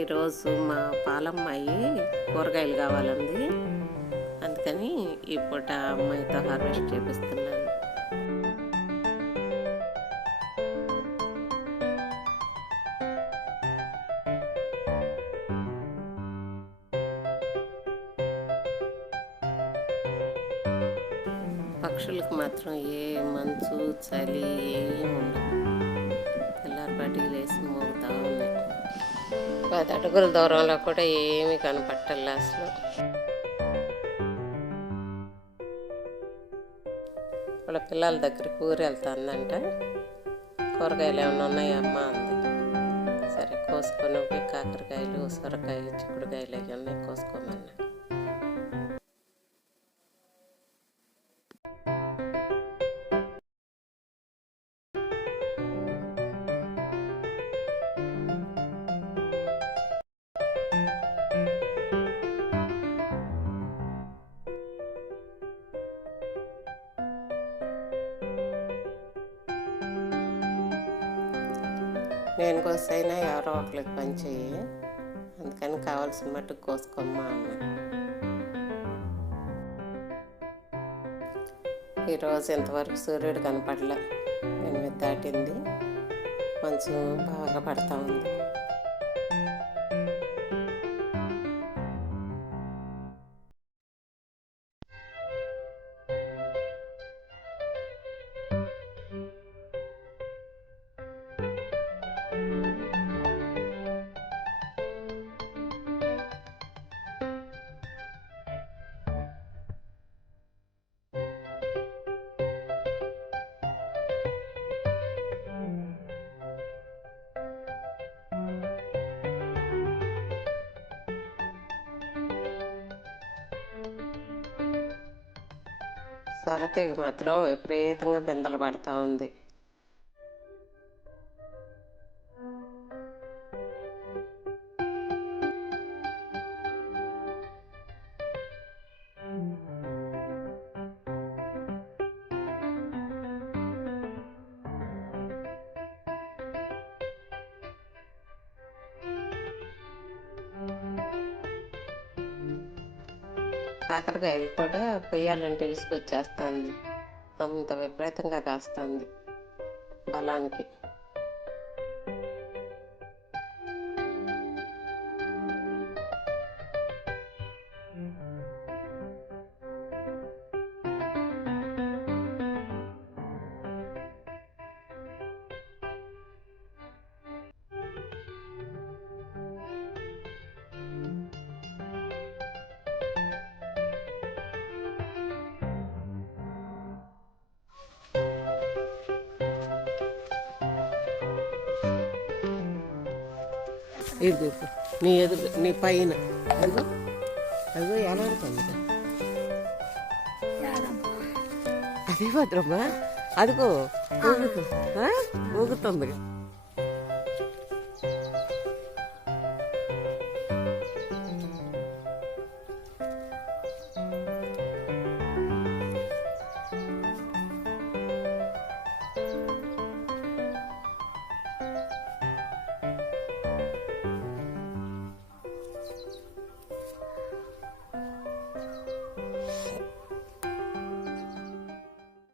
ఈరోజు మా పాలమ్మాయి కూరగాయలు కావాలంది, అందుకని ఈ పూట అమ్మాయితో హార్వెస్ట్ చేపిస్తున్నాను. పక్షులకు మాత్రం ఏ మంచు చలి ఏమీ ఉండదు. తెల్లారిపాటికి లేచి మోగుతూ ఉన్నాయి. 10 అడుగుల దూరంలో కూడా ఏమీ కనపట్టల్లా అసలు. వాళ్ళ పిల్లల దగ్గరికి ఊరు వెళ్తుందంట. కూరగాయలు ఏమైనా ఉన్నాయా అమ్మ అంది. సరే కోసుకొని కాకరకాయలు, సొరకాయలు, చిక్కుడుకాయలు అవి ఉన్నాయి కోసుకోమన్నా. నేను కోసైనా ఎవరో ఒకరికి పనిచేయి, అందుకని కావాల్సిన మట్టుకు కోసుకోమ్మా అన్న. ఈరోజు ఇంతవరకు సూర్యుడు కనపడలే. 8 దాటింది, మంచు బాగా పడతా ఉంది. సొరతీగ మాత్రం విపరీతంగా బిందెలు పడతా ఉంది. కాకరకాయలు కూడా కొయ్యాలంటే విసుకొచ్చేస్తుంది, అంత విపరీతంగా కాస్తుంది బలానికి. ఇదిగో నీ ఎదురు, నీ పైన అదిగో అదిగో ఎలా ఉంటుంది అదే భద్రమ్మా, అదిగో ఊగుతుంది.